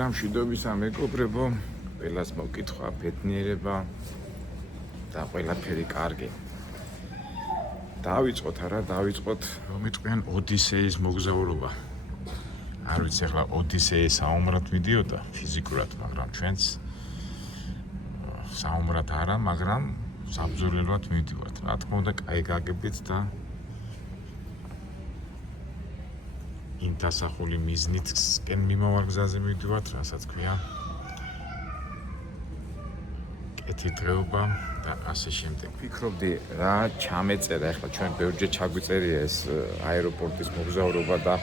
ყველა მშვიდობის ამეგობრებო, ყველას მოკითხვა, ბედნიერება და ყველაფერი კარგი. დავიწყოთ რომ იყვიან ოდისეის მოგზაურობა. არ ვიცი ახლა ოდისეის საომრად ვიდიოდა ფიზიკურად, მაგრამ ჩვენც საომრად არა, მაგრამ საბრძოლველად მივდივართ. რა თქმა უნდა, კაი გაგებით და იმ დასახული მიზნითკენ მიმავალ გზაზე მივდივართ, რასაც ქვია კეთილდღეობა და ასე შემდეგ. ვფიქრობდი რა ჩამეწერა, ახლა ჩვენ ბევრჯერ ჩაგვიწერია ეს აეროპორტის მოგზაურობა და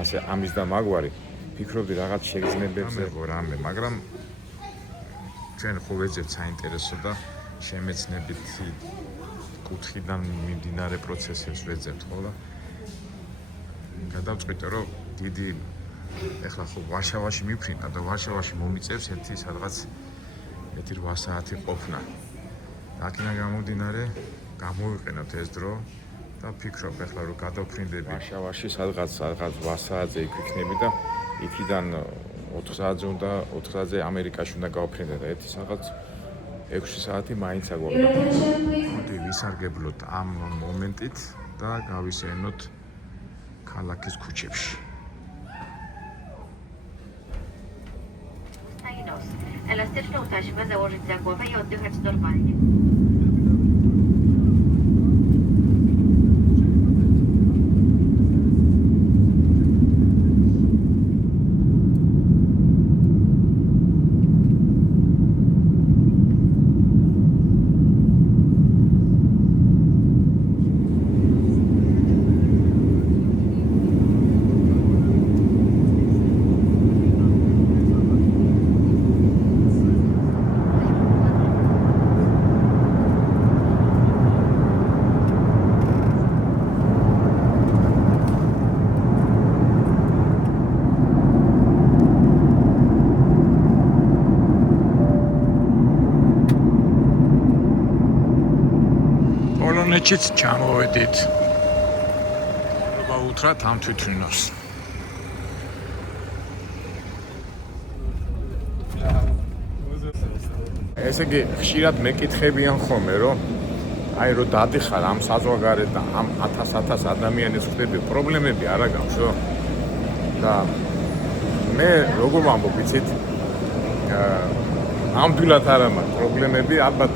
ასე ამის და მაგვარი. ვფიქრობდი რაღაც შეგრძნებებზე რამე, მაგრამ ჩვენ ხო ვეძებთ საინტერესო და შემეცნებით კუთხიდან მიმდინარე პროცესებს ვეძებთ, ხო და გადავწყვიტე რომ დიდი ეხლა ხო ვარშავაში მიფრინდა და ვარშავაში მომიწევს ერთი სადღაც 8 საათი ყოფნა. აქედან გამომდინარე გამოვიყენოთ ეს დრო და ვფიქრობ ეხლა რომ გადავფრინდები ვარშავაში სადღაც 8 საათზე იქ ვიქნები და იქიდან 4 საათზე უნდა 4 საათზე ამერიკაში უნდა გავფრინდე და ერთი სადღაც 6 საათი მაინც აგვაქვს. მოდი ვისარგებლოთ ამ მომენტით და გავისეირნოთ ქალაქის ქუჩებში. Elastyczne taśmy założyć za głowę i oddychać normalnie. პოლონეთშიც ჩამოვედით. უთრათ ამ თვითმფრინავს. ესე იგი, ხშირად მეკითხებიან ხოლმე, რომ აი რომ დადიხარ ამ საზღვარგარეთ და ამ 1000 ადამიანის ხვდები, პრობლემები არა გაქვს, რომ და მე როგორ ვამბობ, იცით? ნამდვილად არა მაქვს პრობლემები, ალბათ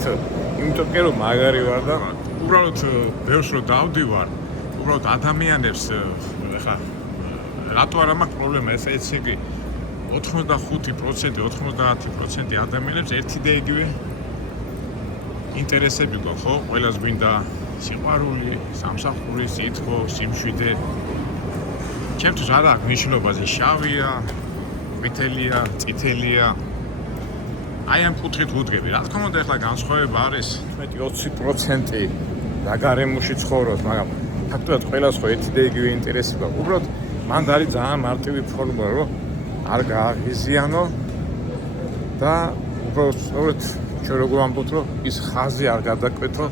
იმიტომ რომ მაგარი ვარ და უბრალოდ ბევრს რომ დავდივარ, უბრალოდ ადამიანებს ეხლა რატო არა მაქვს პრობლემა, ესე იგი 85%, 90% ადამიანებს ერთი და იგივე ინტერესები გვაქვს, ხო? ყველას გვინდა სიყვარული, სამსახური, სითბო, სიმშვიდე. ჩემთვის არა აქვს მნიშვნელობაზე შავია, ყვითელია, წითელია. აი ამ კუთხით ვუდგები. რა თქმა უნდა, ახლა განსხვავება არის 20% და გარემოში ცხოვრობს, მაგრამ ფაქტობრივად ყველას ხო ერთი და იგივე ინტერესი გვაქვს. უბრალოდ მან არის ძალიან მარტივი ფორმულა, რომ არ გააღიზიანო და უბრალოდ ჩვენ როგორ ვამბობთ, რომ ის ხაზი არ გადაკვეთო,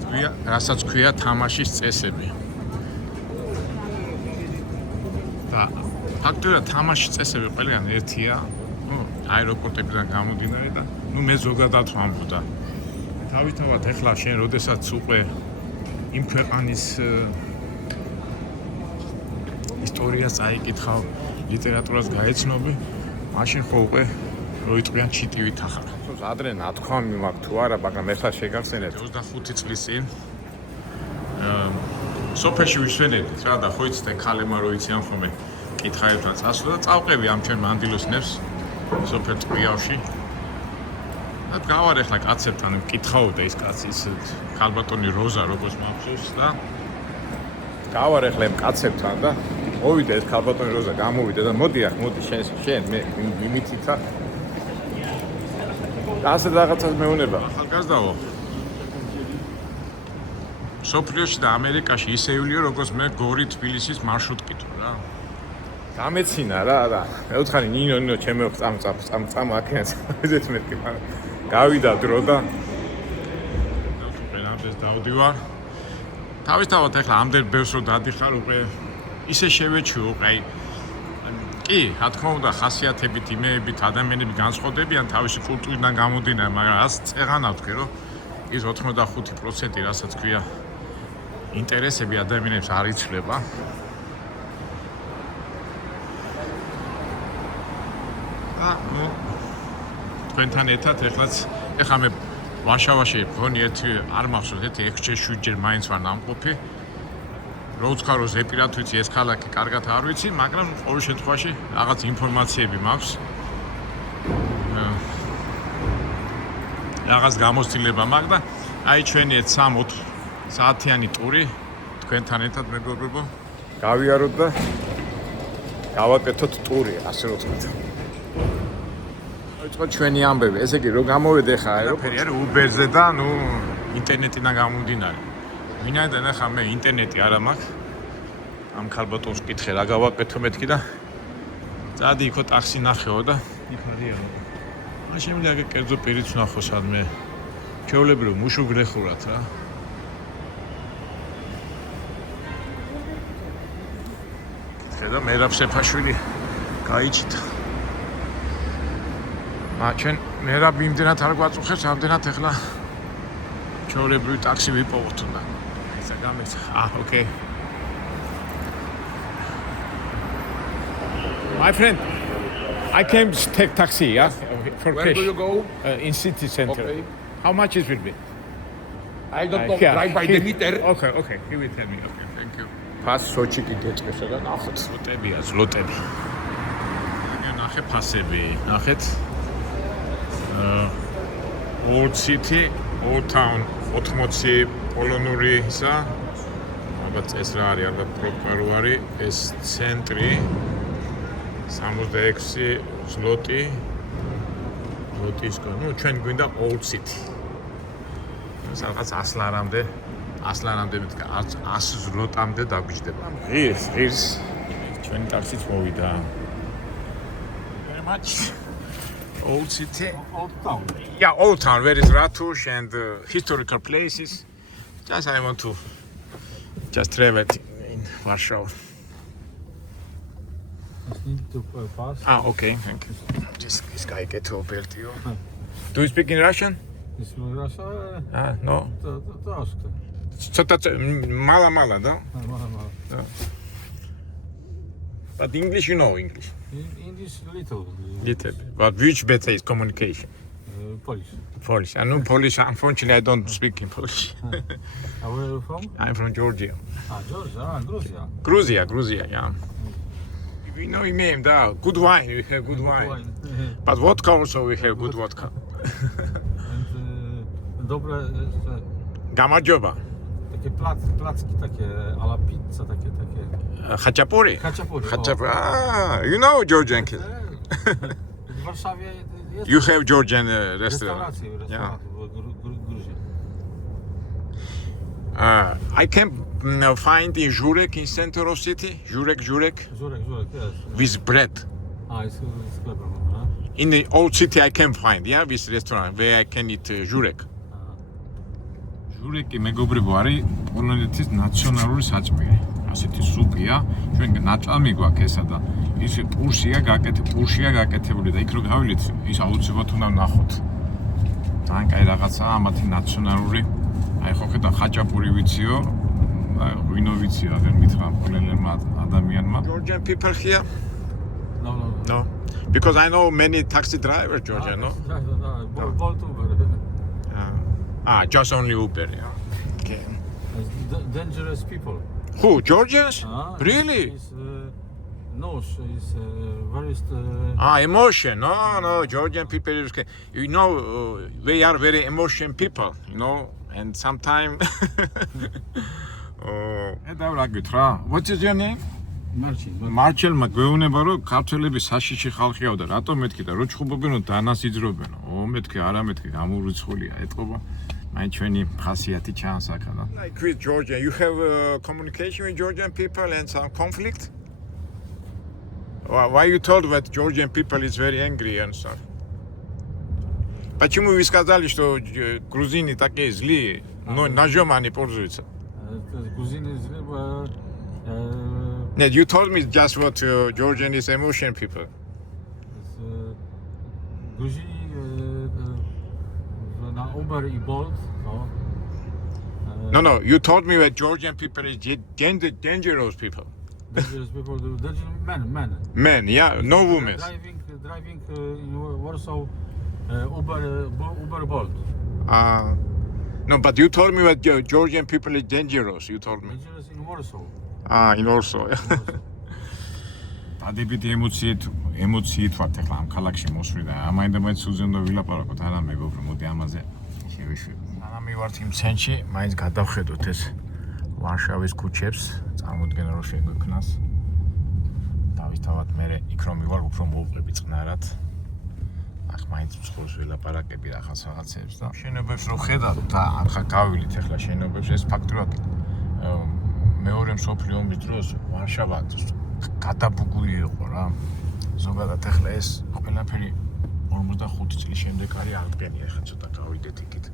რასაც ქვია თამაშის წესები. და ფაქტობრივად თამაშის წესები ყველგან ერთია, აეროპორტებიდან გამომდინარე და მე ზოგადად ვამბობდა. თავისთავად ეხლა შენ როდესაც უკვე იმ ქვეყანის ისტორიას წაიკითხავ, ლიტერატურას გაეცნობი, მაშინ ხო უკვე როიტყვიან ჩიტივით ახლა. ადრე ნათქვამი მაქვს თუ არა, მაგრამ ეხლა შეგახსენეთ 25 წლის წინ სოფელში ვისვენებდით რა და ხო იცით ქალებმა რო იციან ხოლმე კითხაებთან წასვლა და წავყევი ამ ჩვენ მანდილოსნებს სოფელ ტყვიავში. და გავარ ახლა კაცებთან მკითხაობდა ის კაცი ის ქალბატონი როზა როგორც მახსოვს და გავარ ახლა იმ კაცებთან და მოვიდა ეს ქალბატონი როზა გამოვიდა და მოდი შენ მე მიმიციცა და ასე რაღაცას მეუნება ახალგაზრდაო სოფლიოში და ამერიკაში ისეულია როგორც მე გორი თბილისის მარშრუტკით რა გამეცინა რა მე ვთხარი ნინო ჩემო წამ აქედან ზეთ მეთქი მაგრამ გავიდა დრო და ყველაფერს დავდივარ. თავისთავად ახლა ამდენ ბევრს რო დადიხარ უკვე ისე შევეჩვეო, აი კი, რა თქმა უნდა, ხასიათებით, იმეებით ადამიანები განსხვავდებიან თავისი კულტურიდან გამომდინარე, მაგრამ ას წეღანა ვთქვი, რომ ის 85%, რასაც ქვია, ინტერესები ადამიანებს არ იცვლება. ნუ თქვენთან ერთად ეხლა მე ვარშავაში მქონი ერთი არ მახსოვს ერთი 6-7 ჯერ მაინც ვარ ნამყოფი. რო ვთქვა რომ ზეპირად ვიცი ეს ქალაქი კარგად არ ვიცი, მაგრამ ყოველ შემთხვევაში რაღაც ინფორმაციები მაქვს. რაღაც გამოცდილება მაქვს და აი ჩვენი 3-4 საათიანი ტური თქვენთან ერთად მეგობრებო გავიაროთ და გავაკეთოთ ტური, ასე რომ ვთქვათ. ხო ჩვენი ამბები, ესე იგი რომ გამოვიდე ხა აეროპორტი არის Uber-ზე და ნუ ინტერნეტიდან გამომდინარე. ვინაიდან ახლა მე ინტერნეტი არა მაქვს. ამ ქალბატონს ვკითხე რა გავაკეთო მეთქი და წადი იქო ტაქსი ნახეო და იქ არიან. მაშინ შემიძლია კერძო პირიც ვნახო სადმე. ჩვეულებრივ მუშო გლეხურად რა. ხედა მერაბ სეფაშვილი გაიჩიტა. ჩვენ მერაბ იმდენად არ გვაწუხებს, ამდენად ეხლა ჩვეულებრივ ტაქსი ვიპოვოთ უნდა. ისა გამეცა. Okay. My friend, I came to take taxi, yeah? For Where cash. do you go? In city center. Okay. How much it will be? I don't know. Yeah, Right by the meter. Okay, he will tell me. Okay, thank you. Pass Sochi გიძეწესა და ნახოთ. ზლოტებია, ზლოტები. ნახე ფასები, ნახეთ. Old City, Old Town, 80 პოლონურისა. ალბათ ეს რა არის, ალბათ პროპარო არის, ეს ცენტრი 66 ზლოტი. ზლოტისკო, ნუ ჩვენ გვინდა Old City. სადღაც 100 ლარამდე მითქა 100 ზლოტამდე დაგვიჯდება. ღირს ჩვენი ტაქსიც მოვიდა. Very much. Old City. Old town. Yeah, Old Town, where is Ratush and historical places. Just I want to just travel in Warsaw. Need to pass. Okay, thank you. This guy get to Beltio. Do you speak in Russian? Is Russia? No. Troszkę. Цота мало, да? Mala. But English, you know English. English little. Little bit. But which better is communication? Polish. Polish. I know Polish. Unfortunately, I don't speak in Polish. Where are you from? I'm from Georgia. Georgia. Gruzia. Grusia, yeah. We know him, da. Good wine. We have good wine. But vodka also, we have good vodka. And dobre jeszcze Gamadjoba. takie placki takie ala pizza takie. Khachapuri. Khachapuri. You know Georgian kids. W Warszawie jest You have Georgian restaurant. restaurant w Gruzji. I can find in Jurek in center of city. Jurek, Żurek, jest. with bread. Jest sklepem, no? In the old city I can find, yeah, this restaurant where I can eat Jurek. Jurek მეგობრებო არის პოლონეთის ნაციონალური საჭმელი. ასეთი სუპია, ჩვენ ნაწალმი გვაქვს ესა და ის პურშია გაკეთებული და იქ რო გავილით, ის აუცილებლად უნდა ნახოთ. ძალიან კაი რაღაცაა ამათი ნაციონალური. აი ხო ხედავ ხაჭაპური ვიციო, ღვინო ვიციო, აღარ მითხრა პოლონელმა ადამიანმა. Georgian people here? No. Because I know many taxi drivers Georgia, no? Bolt Uber. Just only Uber, yeah. Okay. Dangerous people. Who? Georgians? Really? Is very Emotion. No, Georgian people is okay. You know, they are very emotion people, you know, and sometimes What is your name? მარჩელმა გვეუბნება რომ ქართველები საშიში ხალხიაო და რატომ მეთქი და რო ჩხუბობენო დანას იძრობენო. მეთქი არა მეთქი გამურიცხულია ეტყობა. მაინც ჩვენი ხასიათი ჩანსაკა და. Like with Georgia, you have communication with Georgian people and some conflict? Why you told that Georgian people is very angry and stuff? Почему вы сказали, что грузины такие злые? Но нажёмани пользуются. Грузины злые. Yeah, you told me just what Georgian is emotion people. Guzi na Uber i Bolt, No, you told me that Georgian people is dangerous people. dangerous people, men. Men, yeah, no women. Driving in Warsaw, Uber Bolt. No, but you told me that Georgian people is dangerous. You told me. Dangerous in Warsaw. In Warsaw. დადებითი ემოციით ვართ ახლა ამ ქალაქში მოსვლიდან. ამაინდა-მაინც უზენდო ვილაპარაკოთ, არა მეგობრო, მოდი ამაზე შევიშვიდოთ. სანამ მივართ იმ ცენტრში, მაინც გადავხედოთ ეს ვარშავის ქუჩებს, წარმოუდგენელ რომ შეგვექნას. დავისთავად მე იქ რომ მივარ, უფრო მოვყვები წყნარად. ახ მაინც მსხურს ვილაპარაკები რაღაცებს და შენობებს რო ხედავთ და ახლა გავივლით ახლა შენობებს, ეს ფაქტურად მეორე მსოფლიო ომის დროს ვარშავა გადაბუგული იყო რა. ზოგადად ახლა ეს ყველაფერი 45 წლის შემდეგ არის აღდგენილი, ახლა ცოტა გავიდეთ იქით.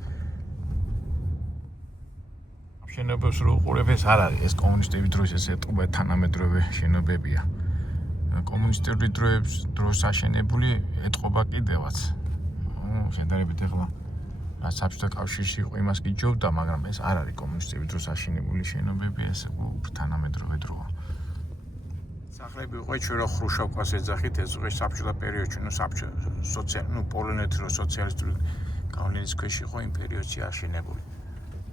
შენობებს რო უყურებ ეს არ არის, ეს კომუნისტების დროს ეს ეტყობა თანამედროვე შენობებია. კომუნისტური დროს აშენებული ეტყობა კიდევაც. შედარებით ახლა საბჭოთა კავშირში იყო იმას კი ჯობდა, მაგრამ ეს არ არის კომუნისტების დროს აშენებული შენობები, ეს უფრო თანამედროვე დროა. სახლები იყო ჩვენ რო ხრუშოვკას ეძახით, ეს იყო საბჭოთა პერიოდში, პოლონეთი რო სოციალისტური გავლენის ქვეშ იყო იმ პერიოდში აშენებული.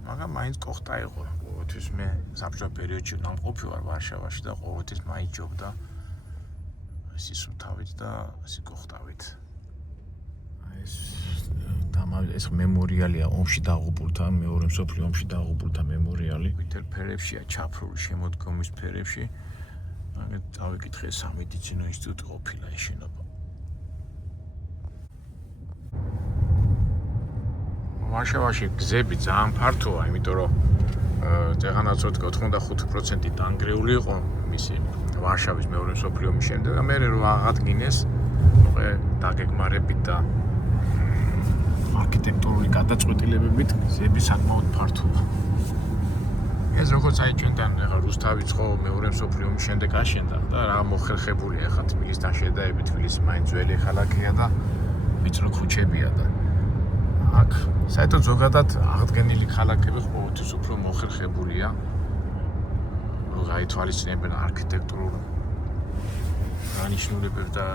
მაგრამ მაინც კოხტა იყო. ყოველთვის მე საბჭოთა პერიოდში ნამყოფი ვარ ვარშავაში და ყოველთვის მაინც ჯობდა სისუფთავით და სიკოხტავით. ეს მემორიალია ომში დაღუპულთა, მეორე მსოფლიო ომში დაღუპულთა მემორიალი. ვითელ ფერებშია ჩაფრული, შემოდგომის ფერებში. მაგეთ დავიკითხე სამედიცინო ინსტიტუტი ყოფილა ეს შენობა. ვარშავაში გზები ძალიან ფართოა, იმიტომ რომ წეღანაც 85% დანგრეული იყო მისი ვარშავის მეორე მსოფლიო ომის შემდეგ და მერე რომ აღადგინეს, უკვე დაგეგმარებით და არქიტექტურული გადაწყვეტილებებით გზები საკმაოდ ფართოა. ეს როგორც აი ჩვენთან ახლა რუსთავიც ხო მეორე მსოფლიო ომის შემდეგ აშენდა და რა მოხერხებული ახლა თბილისთან შედაებით, თბილისი მაინც ძველი ქალაქია და ვიწრო ქუჩებია და აქ საერთოდ ზოგადად აღდგენილი ქალაქები ყოველთვის უფრო მოხერხებულია. გაითვალისწინებენ არქიტექტურულ დანიშნულებებს და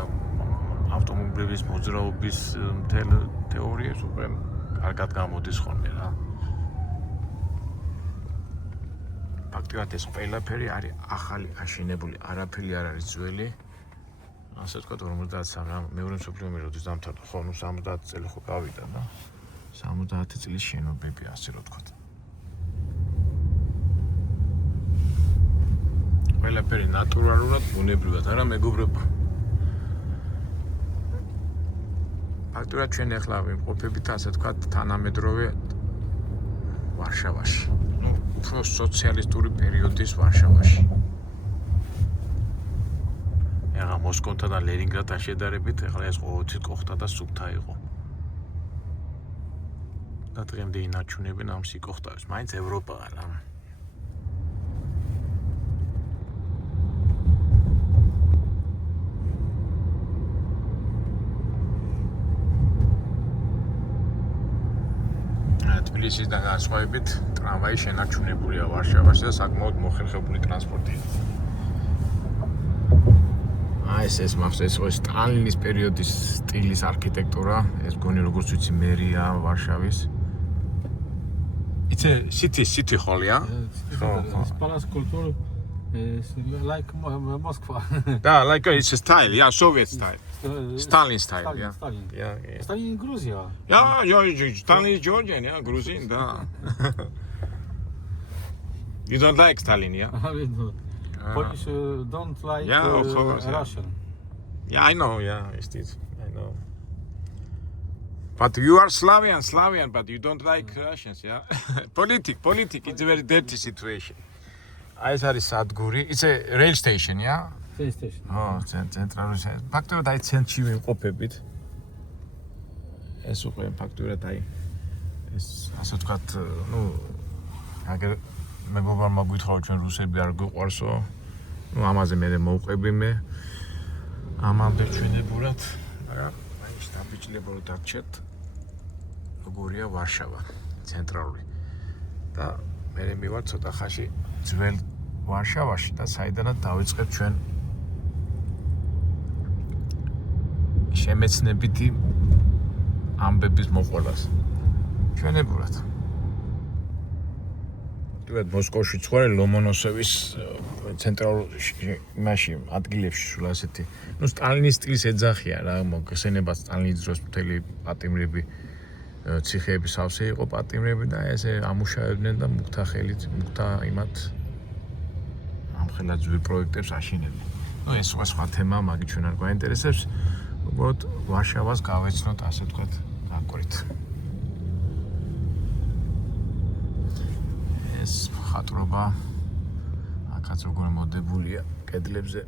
ავტომობილის მოძრაობის მთელ თეორიებს უკვე კარგად გამოდის ხოლმე რა. ფაქტობრივად ეს ყველაფერი არის ახალი აშენებული, არაფერი არ არის ძველი. ასე ვთქვათ 50 მეორე მსოფლიო ომი როდის დამთავრდა, ხო, 70 წელი ხო გავიდა და 70 წლის შენობები, ასე რომ ვთქვათ. ყველაფერი ნატურალურად, ბუნებრივად, არა მეგობრებო. ფაქტობრივად ჩვენ ახლა ვიმყოფებით, ასე ვთქვათ, თანამედროვე ვარშავაში. უფრო სოციალისტური პერიოდის ვარშავაში. ახლა მოსკოვთან და ლენინგრადთან შედარებით, ახლა ეს ყოველთვის კოხტა და სუფთა იყო. და დღემდე ინარჩუნებენ ამ სიკოხტავს, მაინც ევროპაა რა. თბილისიდან განსხვავებით, ტრამვაი შენარჩუნებულია ვარშავაში და საკმაოდ მოხერხებული ტრანსპორტია. ეს მახსოვს ეს სტალინის პერიოდის სტილის არქიტექტურა, ეს გონი როგორც ვიცი მერია ვარშავის. It's a city hall, yeah? It's Palace Kultur, like Moscow. Yeah, like it's a style, yeah, Soviet style. Stalin style, yeah. Stalin. Yeah. Stalin in Georgia. Yeah, Stalin is Georgian, yeah, Gruzin, да. You don't like Stalin, yeah? Polish don't like of course, Russian. Yeah, I know, yeah, it is. I know. But you are Slavian, but you don't like Russians, yeah? Politic, it's a very dirty situation. ეს არის სადგური, it's a rail station, yeah? Train station. ცენტრალური სადგური. ფაქტობრივად აი ცენტრში ვიმყოფებით. ეს უკვე ფაქტობრივად აი ეს ასე ვთქვათ, აგერ მეგობრებმა გითხრა ჩვენ რუსები არ გვიყვარსო. ნუ ამაზე მე მოვყვები მე ამამდე ჩვენებურად, მაგრამ აი სტაბიჭლებოდ დაგჭერთ როგორია ვარშავა, ცენტრალური. და მე მივარ ცოტა ხანში ძველ ვარშავაში და საიდანაც დავიწყებ ჩვენ შემეცნებითი ამბების მოყოლას. ჩვენებურად. თუმცა მოსკოვში ვარ ლომონოსოვის ცენტრალურ იმაში ადგილებში სულ ასეთი. ნუ სტალინის სტილის ეძახია რა, მოგხსენება სტალინის დროს მთელი პატიმრები ციხეები სავსე იყო პატიმრები და ესე ამუშავებდნენ და მუქთა ხელით, მუქთა იმათ ამხელა ძველ პროექტებს აშენებდნენ. ნუ ეს სხვა თემა, მაგით ჩვენ არ გვაინტერესებს. უბრალოდ ვარშავას გავეცნოთ ასე ვთქვათ განკვრით. ეს ხატრობა აქაც როგორ მოდებულია კედლებზე.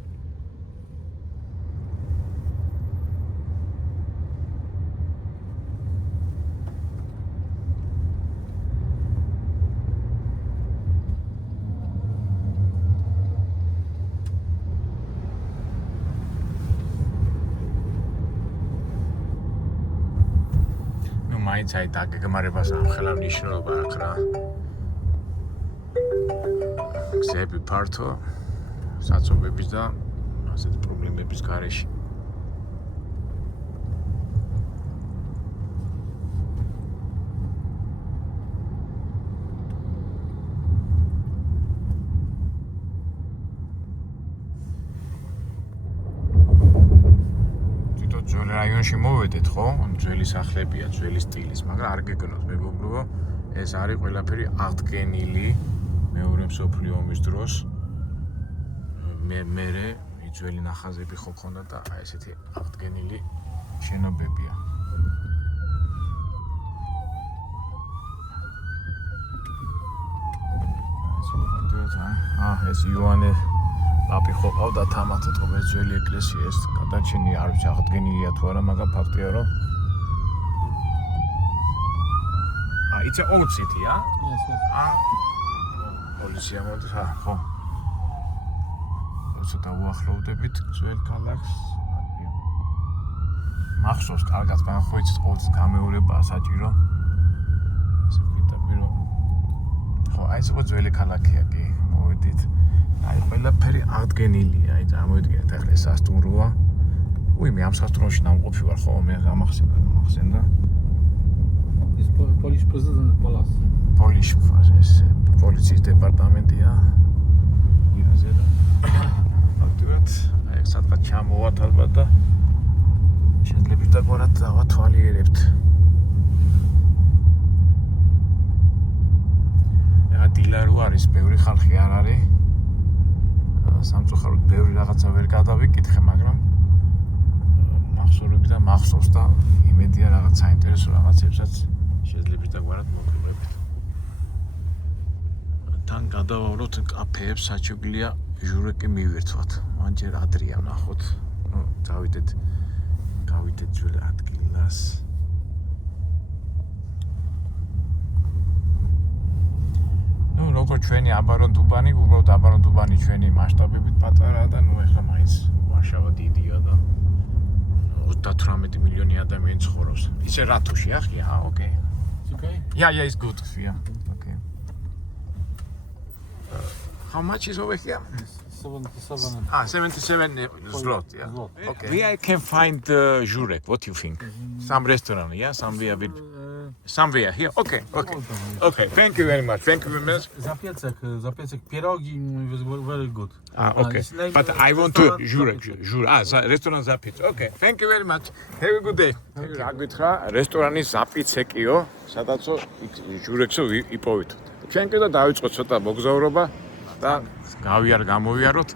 მაინც აი დაგეგმარებას ამხელა მნიშვნელობა აქვს რა. გზები ფართო, საცობების და ასეთი პრობლემების გარეშე. ძველ რაიონში მოვედეთ, ხო? ძველი სახლებია, ძველი სტილის, მაგრამ არ გეგონოთ მეგობრებო, ეს არის ყველაფერი აღდგენილი მეორე მსოფლიო ომის დროს. მე ძველი ნახაზები ხო ქონდა და აი ესეთი აღდგენილი შენობებია. ეს იოანე პაპი ხო ყავდა თამათად ყო ეს ძველი ეკლესია ეს გადარჩენილი არ ვიცი აღდგენილია თუ არა, მაგრამ ფაქტია რომ it's an old city, yeah? Yes. პოლიცია მოდის, ხო. ცოტა უახლოვდებით ძველ ქალაქს. მახსოვს კარგად განხოიცით ყოველთვის გამეორება საჭირო. ასე პირდაპირ ხო, აი ეს ძველი ქალაქია კი, მოვედით. აი ყველაფერი აღდგენილია, აი წარმოვიდგინეთ ახლა ეს სასტუმროა. მე ამ სასტუმროში დამყოფი ვარ ხო, მე გამახსენდა. ეს Polish president palace. პოლიციის დეპარტამენტია. ირაზე და აქტიურად აი სადღაც ჩამოვათ ალბათ და შეიძლება დაგვარად დავათვალიერებთ. რა დილარო არის, ბევრი ხალხი არ არის. სამწუხაროდ ბევრი რაღაცა ვერ გადავიკითხე, მაგრამ მახსოვრები და მახსოვს და იმედია რაღაც საინტერესო რაღაცებსაც შეიძლება დაგვარად მოგიყვებით. თან გადავავლოთ კაფეებს, საჩუქრია ჟურეკი მივირთვათ. მან ჯერ ადრია ნახოთ. გავიდეთ ძველ ადგილას. როგორ ჩვენი აბარონდუბანი, უბრალოდ აბარონდუბანი ჩვენი მასშტაბებით პატარაა და ეხლა მაინც ვარშავა დიდია და 38 მილიონი ადამიანი ცხოვრობს. ისე რათუში ახია, okay. It's okay? Yeah, it's good. Yeah. Okay. How much is over here? 77. 77 zlot, yeah. Zlot. Okay. Where I can find Jurek, what do you think? Some restaurant, yeah? Somewhere here? Okay. Thank you very much. Zapiecek pierogi is very good. Okay. But I want to Jurek. Restaurant Zapits. Okay. Thank you very much. Have a good day. რა გითხრა, რესტორანი ზაპიცეკიო, სადაცო ჟურექსო იპოვით. ჩვენ კიდე დავიწყოთ ცოტა მოგზაურობა და გამოვიაროთ.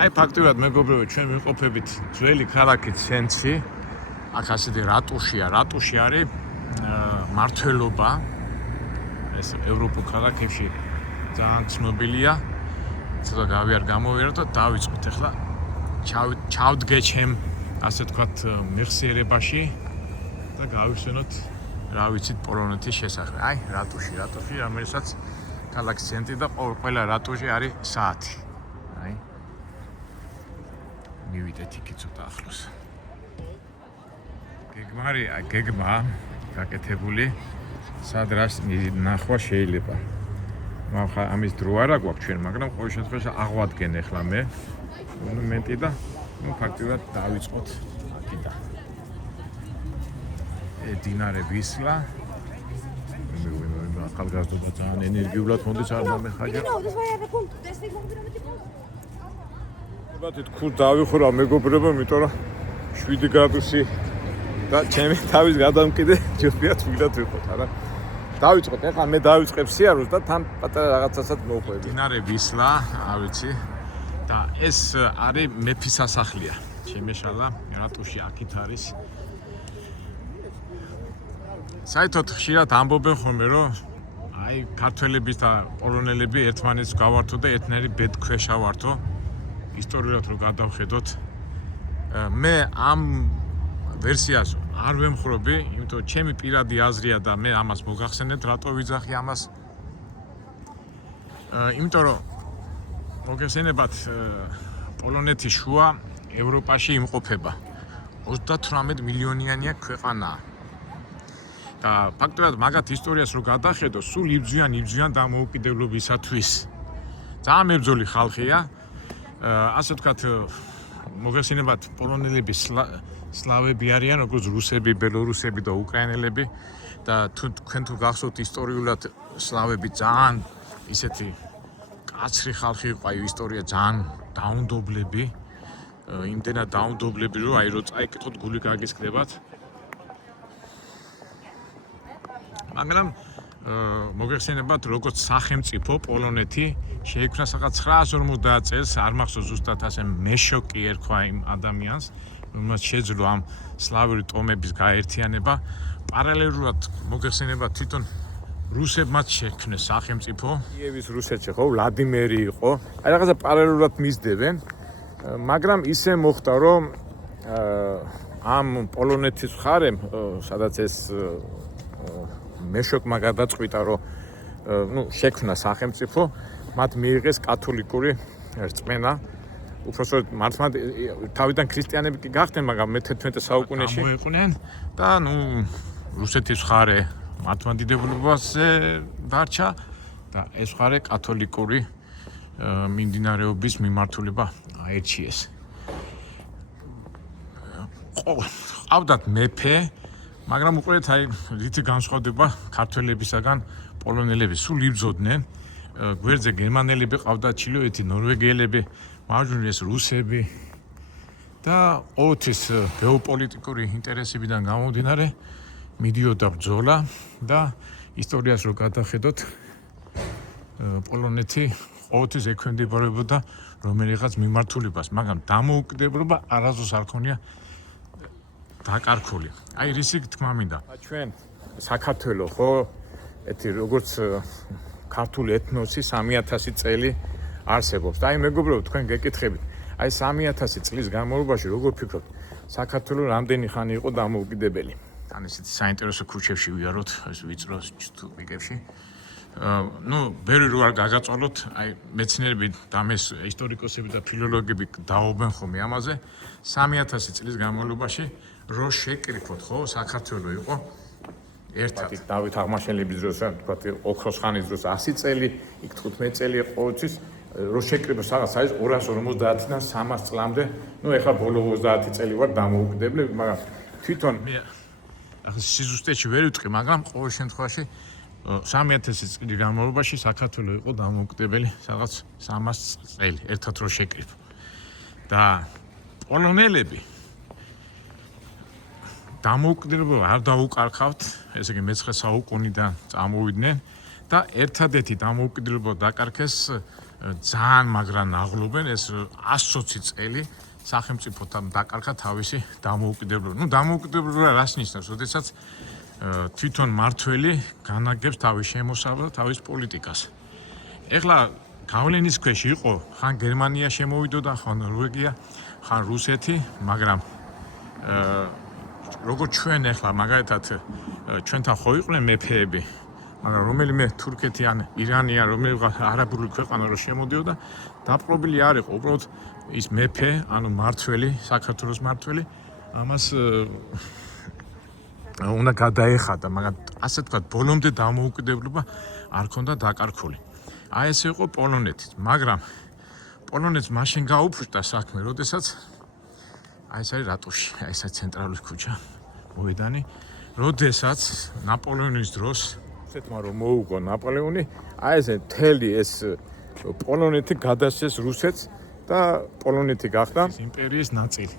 აი ფაქტობრივად მეგობრებო, ჩვენ ვიმყოფებით ძველი ქალაქი ცენტრი. აქ ასეთი რატუშია, რატუში არის მართლობა. ეს ევროპულ ქალაქებში ძალიან ცნობილია. ცოტა გამოვიაროთ და დავიწყოთ ახლა ჩავდგეჩემ ასე ვთქვათ მეხსიერებაში და გავიხსენოთ რა ვიცით პოლონეთის შესახებ. აი რატუში, რომელსაც ქალაქის ცენტრი და ყველა რატუში არის საათი. აი მივიდეთ იქით ცოტა ახლოს. გეგმა გაკეთებული, სად რას ნახვა შეიძლება. ამის დრო არა გვაქვს ჩვენ, მაგრამ ყოველ შემთხვევაში აღვადგენ ახლა მე მონუმენტი და ფაქტიურად დავიწყოთ აქედან. დინარე ვისლა. ახალგაზრდობა ძალიან ენერგიულად მოდის არ დამეხაჯა. თქო დავიხურა მეგობრებო, იმიტომ რომ 7 გრადუსი და ჩემი თავის გადამკიდე ჯობია თბილად ვიყოთ, არა? დავიწყოთ, ეხლა მე დავიწყებ სიარულს და თან პატარა რაღაცასაც მოვყვები. დინარე ვისლა, არ ვიცი. და ეს არის მეფის სასახლეა. შემეშალა, რატოში აქეთ არის? საერთოდ ხშირად ამბობენ ხოლმე, რომ აი ქართველების და პოლონელები ერთმანეთს გავართო და ერთნაირი ბედქვეშა ვართო. ისტორიულად რო გადავხედოთ, მე ამ ვერსიას არ ვემხრობი, იმიტომ რომ ჩემი პირადი აზრია და მე ამას მოგახსენებთ, რატო ვიძახი ამას. იმიტომ რომ მოგეხსენებათ, პოლონეთი შუა ევროპაში იმყოფება. 38 მილიონიანია ქვეყანაა. და ფაქტობრივად მაგათ ისტორიას რო გადახედო, სულ იბძვიან დამოუკიდებლობისათვის. ძალიან მებრძოლი ხალხია. ასე ვთქვათ, მოგეხსენებათ, პოლონელები სლავები არიან, როგორც რუსები, ბელორუსები და უკრაინელები და თქვენ თუ გახსოვთ ისტორიულად სლავები ძალიან ისეთი კაცრი ხალხი იყო, აი ისტორია ძალიან დაუნდობლები, იმდენად დაუნდობლები, რომ აი რო წაიკითხოთ გული გაგისკდებათ. მაგრამ მოგეხსენებათ, როგორც სახელმწიფო პოლონეთი შეიქმნა საკაც 950 წელს, არ მახსოვს ზუსტად ასე მეშოკი ერქვა იმ ადამიანს, რომელმაც შეძლო ამ სლავური ტომების გაერთიანება. პარალელურად მოგეხსენებათ, თვითონ რუსებმაც შექმნეს სახელმწიფო. კიევის რუსეთში ხო, ვლადიმერი იყო. აი რაღაცა პარალელურად მისდევენ, მაგრამ ისე მოხდა, რომ ამ პოლონეთის მხარემ, სადაც ეს მეშოკმა გადაწყვიტა, რომ შექმნა სახელმწიფო, მათ მიიღეს კათოლიკური რწმენა. უпроსოდ მართლაც თავიდან ქრისტიანები კი გახდნენ, მაგრამ მე-11 საუკუნეში მოიყვნენ და რუსეთის მხარე მართლმადიდებლობაზე დარჩა და ეს მხარე კათოლიკური მიმდინარეობის მიმართულება აერჩიეს. ყავდათ მეფე, მაგრამ უყურეთ, აი რითი განსხვავდება ქართველებისაგან პოლონელები, სულ იბრძოდნენ. გვერდზე გერმანელები ყავდათ, ჩილოეთი, ნორვეგიელები, მარჯვნივ ეს რუსები და ყოველთვის გეოპოლიტიკური ინტერესებიდან გამომდინარე მიდიოდა ბრძოლა და ისტორიას რო გადახედოთ, პოლონეთი ყოველთვის ექვემდებარებოდა რომელიღაც მიმართულებას, მაგრამ დამოუკიდებლობა არასდროს არ ქონია დაკარგული. აი რისი თქმა მინდა. ჩვენ საქართველოს ხო, ეთი როგორც ქართული ეთნოსი 3000 წელი არსებობს. და აი მეგობრებო, თქვენ გეკითხებით, აი 3000 წლის განმავლობაში როგორ ფიქრობთ, საქართველოს რამდენი ხანი იყო დამოუკიდებელი? თან ესეთი საინტერესო ქუჩებში ვიაროთ, ეს ვიწრო რიგებში. ბევრი რო არ გაგაწვალოთ, აი მეცნიერები და მე ისტორიკოსები და ფილოლოგები დაობენ ხოლმე ამაზე, 3000 წლის განმავლობაში რო შეკრიფოთ, ხო, საქართველოს იყო ერთად. დავით აღმაშენებლის დროს, თქვა, ოქროს ხანის დროს 100 წელი, იქ 15 წელი ყოველთვის რო შეკრიფოთ, რაღაც არის 250-დან 300 წლამდე, ეხლა ბოლო 30 წელი ვარ დამოუკიდებლები, მაგრამ თვითონ მე ახლა სიზუსტეში ვერ ვიტყვი, მაგრამ ყოველ შემთხვევაში 3000 წლის განმავლობაში საქართველოს იყო დამოუკიდებელი რაღაც 300 წელი, ერთად რო შეკრიფო. და პოლონელები დამოუკიდებლობა არ დაუკარგავთ, ესე იგი მე-9 საუკუნიდან წამოვიდნენ და ერთადერთი დამოუკიდებლობა დაკარგეს ძალიან მაგრამ ნაღლობენ, ეს 120 წელი სახელმწიფოთან დაკარგა თავისი დამოუკიდებლობა. დამოუკიდებლობა რას ნიშნავს? როდესაც თვითონ მართველი განაგებს თავის შემოსავალს, თავის პოლიტიკას. ეხლა გავლენის ქვეშ იყო ხან გერმანია შემოვიდოდა, ხან ნორვეგია, ხან რუსეთი, მაგრამ როგორც ჩვენ ეხლა მაგალითად ჩვენთან ხო იყვნენ მეფეები, მაგრამ რომელიმე თურქეთი ან ირანი ან რომელიღაც არაბული ქვეყანა რო შემოდიოდა, დაპყრობილი არ იყო, უბრალოდ ის მეფე, ანუ მმართველი, საქართველოს მმართველი, ამას უნდა გადაეხადა, მაგრამ ასე ვთქვათ, ბოლომდე დამოუკიდებლობა არ ქონდა დაკარგული. აი ეს იყო პოლონეთი, მაგრამ პოლონეთს მაშინ გაუფრთხა საქმე, როდესაც აი ეს არის რატუში, აი ეს ცენტრალური ქუჩა, მოედანი, როდესაც ნაპოლეონის დროს ესეთმა რომ მოუგო ნაპოლეონი, აი ეს მთელი ეს პოლონეთი გადასცეს რუსეთს და პოლონეთი გახდა იმპერიის ნაწილი.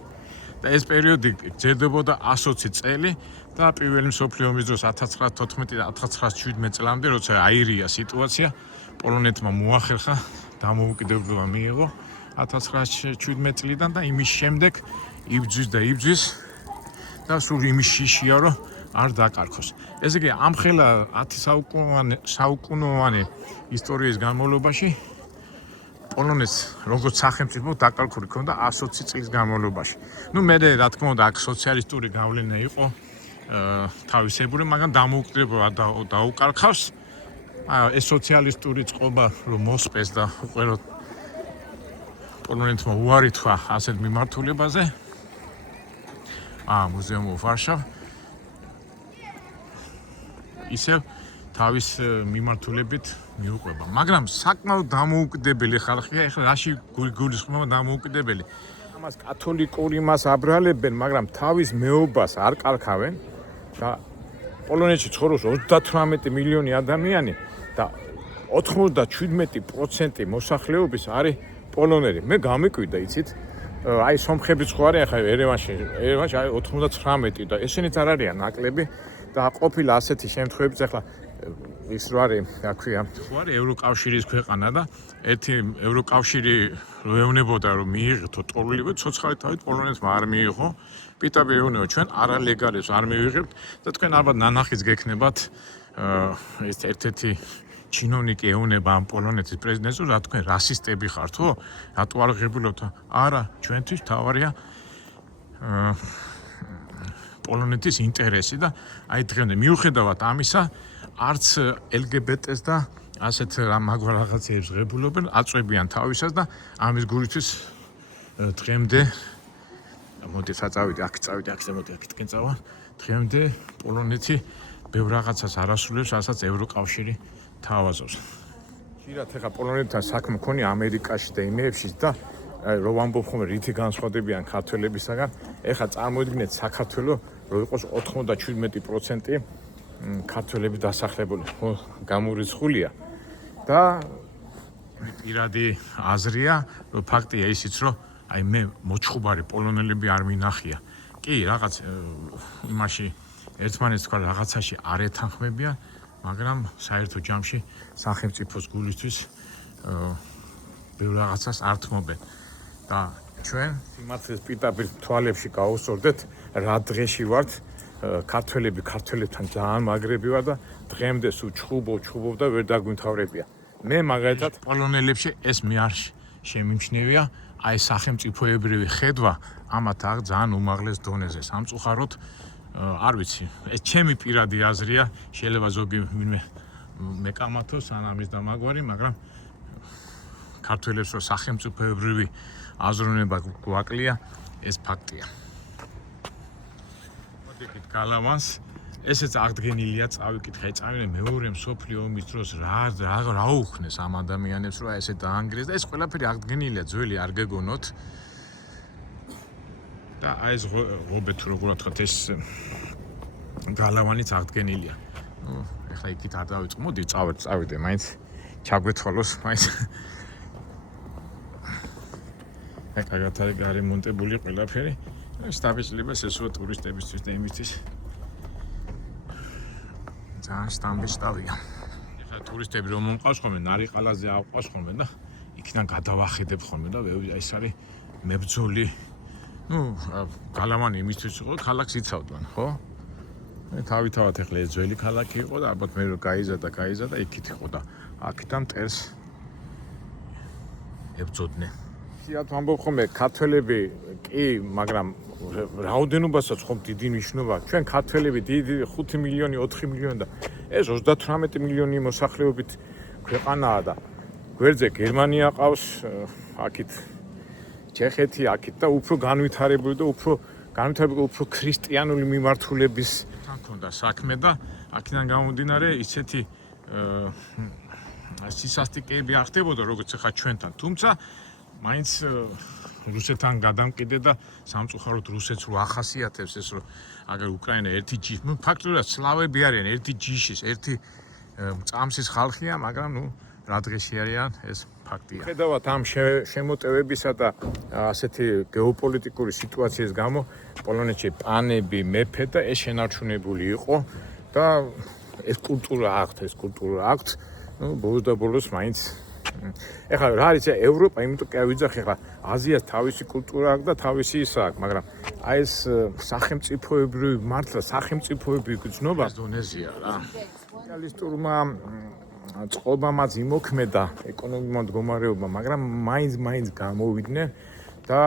და ეს პერიოდი გრძელდებოდა 120 წელი და პირველი მსოფლიო ომის დროს 1914 და 1917 წლამდე, როცა აირია სიტუაცია, პოლონეთმა მოახერხა დამოუკიდებლობა მიიღო 1917 წლიდან და იმის შემდეგ იბძვის და სულ იმის შიშია რომ არ დაკარგოს. ესე იგი ამხელა 10 საუკუნოვანი ისტორიის განმავლობაში პოლონეთს როგორც სახელმწიფო დაკარგული ქონდა 120 წლის განმავლობაში. ნუ მე რა თქმა უნდა აქ სოციალისტური გავლენა იყო თავისებური, მაგრამ დამოუკიდებლობა დაუკარგავს. ეს სოციალისტური წყობა რომ მოსპეს და უყუროთ პოლონეთმა უარი თქვა ასეთ მიმართულებაზე. მუზეუმ ვარშავა ისევ თავის მიმართულებით მიუყვება. მაგრამ საკმაოდ დამოუკიდებელი ხალხია, ეხლა რაში გულისხმობა დამოუკიდებელი. ამას კათოლიკური მას აბრალებენ, მაგრამ თავის მეობას არ კარქავენ და პოლონეთში ცხოვრობს 38 მილიონი ადამიანი და 97% მოსახლეობის არის პოლონელი. მე გამიკვირდა, იცით? აი სომხებიც ხო არის ახლა ერევანში არის 99 და ესენიც არ არიან ნაკლები და ყოფილა ასეთი შემთხვევებიც ახლა ის რო არის, რა ქვია, ხო არის ევროკავშირის ქვეყანა და ერთი ევროკავშირი რო ეუბნებოდა რომ მიიღო ტოლობები, ცოცხალი თავით პოლონეთმა არ მიიღო. პირდაპირ ეუბნება ჩვენ არალეგალებს არ მივიღებთ და თქვენ ალბათ ნანახიც გექნებათ ეს ერთ-ერთი ჩინოვნიკი ეუბნება ამ პოლონეთის პრეზიდენტს, რა თქვენ რასისტები ხართ, ხო? რატო არ ღებულობთ? არა, ჩვენთვის თავარია პოლონეთის ინტერესი და აი დღემდე მიუხედავად ამისა არც LGBT-ს და ასეთ მაგარ რაღაცებს ღებულობენ, აწვევიან თავისას და ამის გულისთვის დღემდე მოდი საწავიდი, აქ წავიდი, აქ მოდიაკეთკენ წავა. დღემდე პოლონეთი ბევრ რაღაცას არასრულებს, რასაც ევროკავშირი თავაზობს. ხშირად ეხა პოლონეთთან საქმე მქონია ამერიკაში და იმეებში და რო ვამბობ ხოლმე რითი განსხვავდებიან ქართველებისაგან, ეხა წარმოიდგინეთ საქართველოს რო იყოს 97% ქართველები დასახლებული, ხო, გამორიცხულია და პირადი აზრია, რომ ფაქტია ისიც, რომ აი მე მოჩხუბარი პოლონელები არ მინახია. კი, რაღაც იმაში ერთმანეთს თქვა რაღაცაში არ ეთანხმებიან, მაგრამ საერთო ჯამში სახელმწიფოს გულისთვის ბევრ რაღაცას არ თმობენ. და ჩვენ სიმართლეს პირდაპირ თვალებში გავუსწორდეთ, რა დღეში ვართ, ქართველებთან ძალიან მაგრები ვარ და დღემდე სულ ჩხუბობ და ვერ დაგვიმთავრებია. მე მაგალითად პოლონელებში ეს მე არ შემიმჩნევია, აი სახელმწიფოებრივი ხედვა ამათ აქ ძალიან უმაღლეს დონეზე. სამწუხაროდ არ ვიცი, ეს ჩემი პირადი აზრია, შეიძლება ზოგი ვინმე მეკამათოს ან ამის და მაგვარი, მაგრამ ქართველებს რო სახელმწიფოებრივი აზროვნება გვაკლია, ეს ფაქტია. მოდიქით გალავანს, ესეც აღდგენილია, წავიკითხე, წავიდე მეორე მსოფლიო ომის დროს რა უხნეს ამ ადამიანებს, რომ ესე დაანგრიეს და ეს ყველაფერი აღდგენილია, ძველი არ გეგონოთ. და აი ეს ღობეთ როგორ ვთქვათ, ეს გალავანიც აღდგენილია. ნუ ეხლა იქით არ დავიწყო, მოდი წავიდე, მაინც ჩაგვეთვალოს, მაინც კარგად არის გარემონტებული ყველაფერი. სტაბილიზებას ესოა ტურისტებისთვის და იმისთვის. ძალიან სტამბი შტავია. ეხლა ტურისტები რომ მომყავს ხოლმე, ნარიყალაზე აყვავს ხოლმე და იქიდან გადავახედებ ხოლმე და ეს არის მებრძოლი. ნუ გალავანი იმისთვის იყო, ქალაქს იცავდნენ, ხო? მე თავით ეხლა ეს ძველი ქალაქი იყო და ალბათ მე რო გაიზარდა იქით იყო და აქიდან მტერს ებრძოდნენ. ხშირად ვამბობ ხოლმე ქართველები კი, მაგრამ რაოდენობასაც ხომ დიდი ნიშნობა. ჩვენ ქართველები დიდი 5 მილიონი, 4 მილიონი და ეს 38 მილიონი მოსახლეობით ქვეყანაა და გვერდზე გერმანია ყავს, აქეთ ჩეხეთი, აქეთ და უფრო განვითარებული და უფრო ქრისტიანული მიმართულების თან ქონდა საქმე და აქედან გამომდინარე ისეთი სისასტიკეები არ ხდებოდა როგორც ახლა ჩვენთან. თუმცა მაინც რუსეთთან გადამყიდე და სამწუხაროდ რუსეთს რო ახასიათებს ეს რომ აგერ უკრაინა ერთი ჯიში, ფაქტობრივად სლავები არიან ერთი ჯიშის, ერთი წამსის ხალხია, მაგრამ ნუ რა დღეში არიან ეს ფაქტია. ხედავთ ამ შემოტევებისა და ასეთი გეოპოლიტიკური სიტუაციის გამო პოლონეთში პანები, მეფე და ეს შენარჩუნებული იყო და ეს კულტურა აქვთ. ნუ ბოლოს და ბოლოს მაინც ეხლა რა არის ევროპა, იმიტომ კი ავიძახე ახლა აზიას თავისი კულტურა აქვს და თავისი ის აქვს, მაგრამ აი ეს სახელმწიფოებრივი მართლა სახელმწიფოებრივი გრძნობა დონეზეა რა. სოციალისტურმა წყობამაც იმოქმედა ეკონომიკურ მდგომარეობა, მაგრამ მაინც გამოვიდნენ და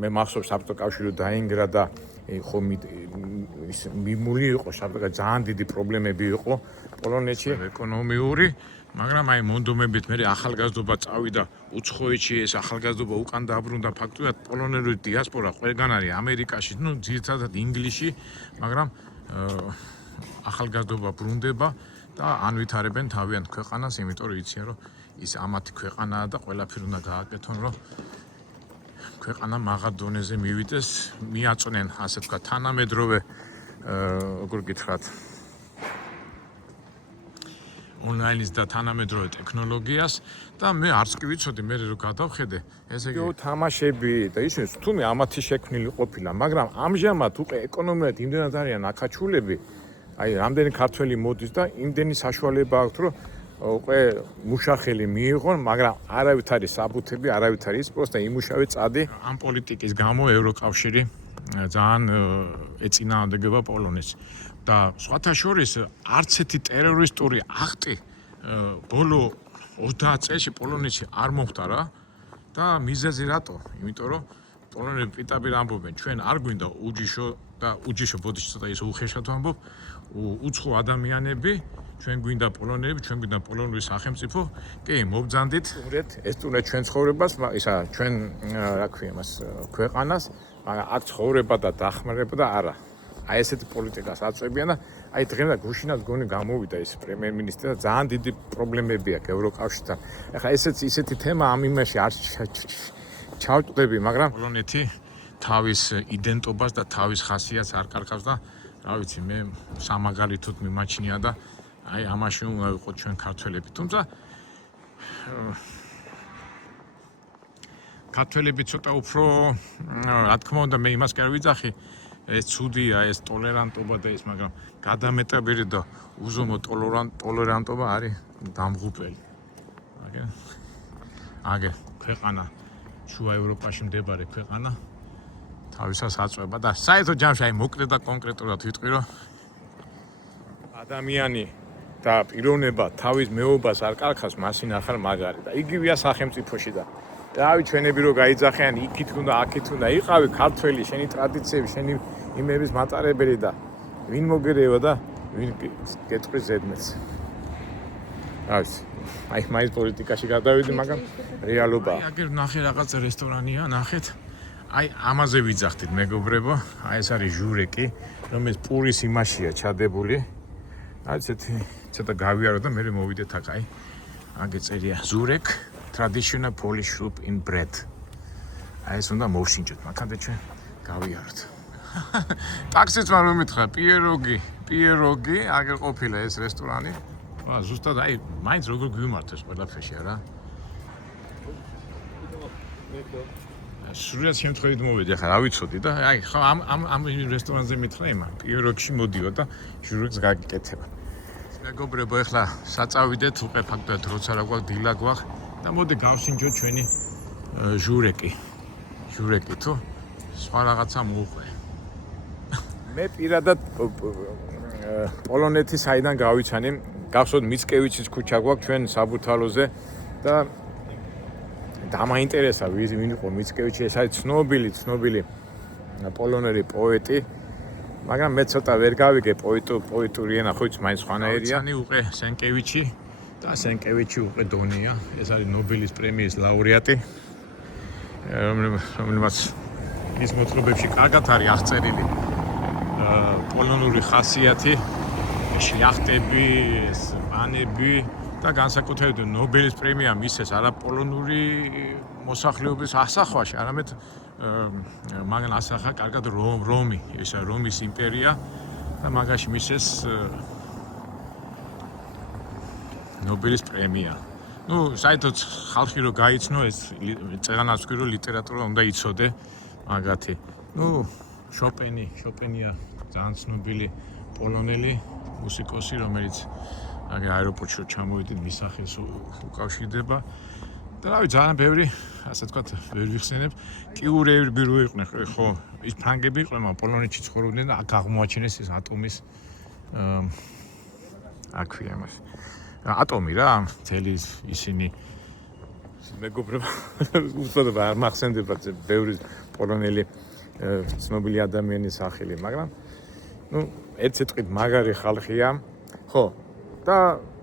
მე მახსოვს საბჭოთა კავშირი დაინგრა და ხომ ის მიმული იყო, საბჭოთა ძალიან დიდი პრობლემები იყო პოლონეთში ეკონომიური, მაგრამ აი მონდომებით მე ახალგაზრდობა წავიდა უცხოეთში, ეს ახალგაზრდობა უკან დაბრუნდა ფაქტობრივად პოლონური დიასპორა ყველგან არის ამერიკაში, ნუ ძირითადად ინგლისში, მაგრამ ახალგაზრდობა ბრუნდება და ანვითარებენ თავიანთ ქვეყანას, იმიტომ რომ იციან რომ ის ამათი ქვეყანაა და ყველაფერი უნდა გააკეთონ, რომ ქვეყანა მაღალ დონეზე მივიდეს, მიაწვნენ ასე თქვა თანამედროვე როგორ გითხრათ ონლაინის და თანამედროვე ტექნოლოგიას და მე არც კი ვიცოდი მე რო გადავხედე ესე იგი თამაშები და ისე თუმე ამათი შექმნილი ყოფილა, მაგრამ ამჟამად უკვე ეკონომიურად იმდენად არიან აქაჩულები, აი რამდენი ქართველი მოდის და იმდენი საშუალება აქვს რომ უკვე მუშახელი მიიღონ, მაგრამ არავით არის საბუთები, არავით არის პროსტა იმუშავე წადი. ამ პოლიტიკის გამო ევროკავშირი ძალიან ეწინააღმდეგება პოლონეთს და სხვათა შორის არც ერთი ტერორისტული აქტი ბოლო 30 წელში პოლონეთში არ მოხდა რა და მიზეზი რატო? იმიტომ რომ პოლონელები პიტაპირ ამბობენ, ჩვენ არ გვინდა უჯიშო ბოდიში ცოტა ის უხეშად ვამბობ, უცხო ადამიანები, ჩვენ გვინდა პოლონელები, ჩვენ გვინდა პოლონური სახელმწიფო, კი, მობძანდით ეს თუნდაც ჩვენ ცხოვრებას, ისა ჩვენ რა ქვია მას ქვეყანას, მაგრამ აქ ცხოვრება და დახმარება და არა. აი ესეთი პოლიტიკას აწვევიან და აი დღემდე გუშინაც გონი გამოვიდა ეს პრემიერ-მინისტრი და ძალიან დიდი პრობლემები აქვს ევროკავშირთან. ეხლა ისეთი თემა ამ იმაში არ ჩავტყდები, მაგრამ პოლონეთი თავის იდენტობას და თავის ხასიათს არ კარგავს და რა ვიცი, მე სამაგალითოდ მიმაჩნია და აი ამაში უნდა ვიყოთ ჩვენ ქართველები. თუმცა ქართველები ცოტა უფრო რა თქმა უნდა მე იმას კი არ ვიძახი, ეს ცუდია, ეს ტოლერანტობა და ეს, მაგრამ გადამეტებელი და უზომო ტოლერანტობა არის დამღუპელი. აგე ქვეყანა შუა ევროპაში მდებარე ქვეყანა თავისას აწვება და საერთო ჯამში აი მოკლედ და კონკრეტულად ვიტყვი რომ ადამიანი და პიროვნება თავის მეობას არ კარგავს, მასინ ახალ მაგარი და იგივეა სახელმწიფოში და რავი ჩვენები რო გაიძახიან იქით უნდა აქეთ უნდა იყავი ქართველი, შენი ტრადიციები, შენი იმების მატარებელი და ვინ მოგერევა და ვინ გეტყვის ზედმეტს. რავი, აი მაინც პოლიტიკაში გადავიდი, მაგრამ რეალობაა. აგერ ნახე რაღაცა რესტორანია, ნახეთ. აი ამაზე ვიძახდით მეგობრებო, აი ეს არის ჟურეკი, რომელიც პურის იმაშია ჩადებული. აი ესეთი ცოტა გავიარო და მე მოვიდეთ აქ, აი აგე წერია ჟურეკ traditional Polish soup in bread. აი ეს უნდა მოვსინჯოთ, მაგამდე ჩვენ გავიაროთ. ტაქსიც ვარ მომითხრა, პიეროგი, აგერ ყოფილა ეს რესტორანი. ვა, ზუსტად აი მაინც როგორ გვიმართეს ყველაფერში რა. სრულად შემთხვევით მოვიდი, ახლა რა ვიცოდი და აი ხო ამ რესტორანზე მითხრა იმა, პიეროგში მოდიო და ჟურეკს გაგიკეთება. მეგობრებო, ახლა საწავიდეთ, უკვე ფაქტობრივად როცა რა გვაქვს, დილა გვაქვს და მოდი გავსინჯოთ ჩვენი ჟურეკი თუ სხვა რაღაცა მოუყვე. მე პირადად პოლონეთის საიდან გავიცანი, გახსოვთ მიცკევიჩის ქუჩა გვაქვს ჩვენ საბურთალოზე და დამაინტერესა ვინ იყო მიცკევიჩი, ეს არის ცნობილი პოლონელი პოეტი, მაგრამ მე ცოტა ვერ გავიგე პოეტური ენა, ხო იცი, მაინც სხვანაირია. უყე სენკევიჩი და სენკევიჩი უყე დონია, ეს არის ნობელის პრემიის ლაურეატი, რომელმაც ის მოთხრობებში კარგად არის აღწერილი პოლონური ხასიათი, შლიახტები, პანები და განსაკუთრებით ნობელის პრემია მისცეს არა პოლონური მოსახლეობის ასახვაში, არამედ მაგან ასახა კარგად რომი, ეს რომის იმპერია და მაგაში მისცეს ნობელის პრემია. საერთოდ ხალხი რო გაიცნო ეს წეგანაც ვქი რომ ლიტერატურა უნდა იცოდე მაგათი. შოპენია ძალიან ცნობილი პოლონელი მუსიკოსი, რომელიც აეროპორტში ჩამოვიდით მის სახელს უკავშირდება. და რავი, ძალიან ბევრი, ასე ვთქვათ, ვერ ვიხსენებ, კიურები რო იყვნენ, ხო, ის ფრანგები იყვნენ, მაგრამ პოლონეთში ცხოვრობდნენ და აქ აღმოაჩინეს ეს ატომის აქვია მას. ატომი რა, მთელი ისინი მეგობრებო, უბრალოდ არ მახსენდება ბევრი პოლონელი ცნობილი ადამიანის სახელი, მაგრამ ერთ სიტყვით მაგარი ხალხია, ხო, და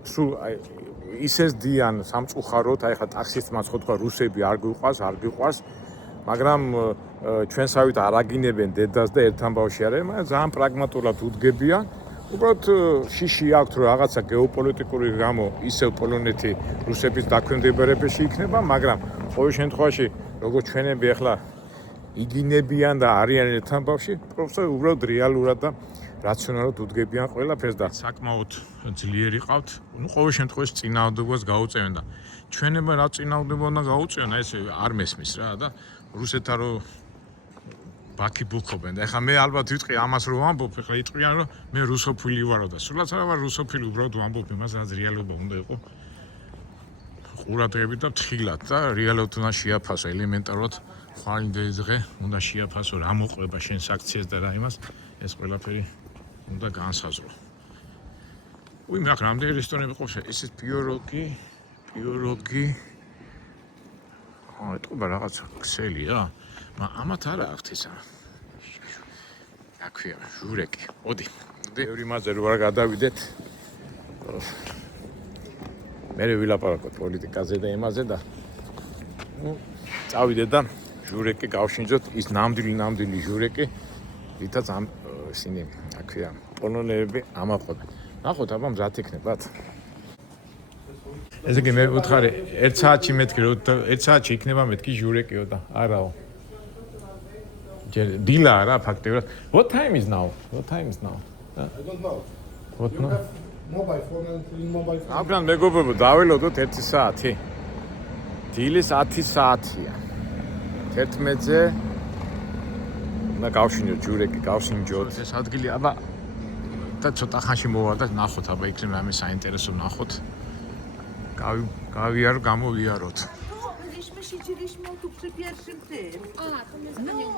სულ ისეს დიან სამწუხაროდ, აი ხა ტაქსისტმა თქვა რუსები არ გვიყვარს, მაგრამ ჩვენსავით არ აგინებენ დედას და ერთ ამბავში არის, მაგრამ ძალიან პრაგმატულად უდგებიან. უბრალოდ შიში აქვთ რომ რაღაცა გეოპოლიტიკური გამო ისევ პოლონეთი რუსების დაქვემდებარებაში იქნება, მაგრამ ყოველ შემთხვევაში როგორც ჩვენები ახლა იგინებიან და არიან ერთ ამბავში, პროფესორი უბრალოდ რეალურად და რაციონალურად უდგებიან ყველაფერს და საკმაოდ ძლიერი ყავთ. ყოველ შემთხვევაში წინააღმდეგობას გაუწევენ და ჩვენებმა რა წინააღმდეგობა უნდა გაუწევენ, ეს არ მესმის რა და რუსეთთან რო ბაქი ბუქობენ და ეხლა მე ალბათ ვიტყვი ამას რომ ვამბობ, ეხლა იტყვიან რომ მე რუსოფილი ვარო და სულაც არა ვარ რუსოფილი, უბრალოდ ვამბობ იმას, რაც რეალობა უნდა იყოს. ყურადღებით და ფრთხილად და რეალურად უნდა შეაფასო ელემენტარულად ხვალინდელი დღე უნდა შეაფასო რა მოყვება შენ საქციეს და რა იმას, ეს ყველაფერი უნდა განსაზღვრო. მაგ რამდენი რესტორნები ყოფს, ესეც პიოროგი. ეტყობა რაღაცა ქსელია. ამათ არა აქვთ ისა. აქვია ჟურეკი. მოდი. ბევრი მასზე რო არ გადავიდეთ. მე ვილაპარაკოთ პოლიტიკაზე და იმაზე და წავიდეთ და ჟურეკი გავშინჯოთ, ის ნამდვილი ჟურეკი, რითაც ამ ისინი აქვია პოლონელები ამაყობენ. ნახოთ, აბა მზად იქნებათ. ესე იგი მე ვუთხარი, 1 საათში მეთქი რომ 1 საათში იქნება მეთქი ჟურეკიო და არაო. დილა რა ფაქტიურად. What time is now? I don't know. What no? Mobile phone and mobile phone. აბრან მეგობრებო, დაველოდოთ 1 საათი. დილის 10 საათია. 11-ზე და გავშინოთ ჟურეკი, გავშინჯოთ. ეს ადგილი, აბა და ცოტა ხანში მოვა და ნახოთ, აბა იქნება რამე საინტერესო ნახოთ. გამოვიაროთ. Byliśmy, siedzieliśmy tu przy pierwszym tym. A, to my z panią.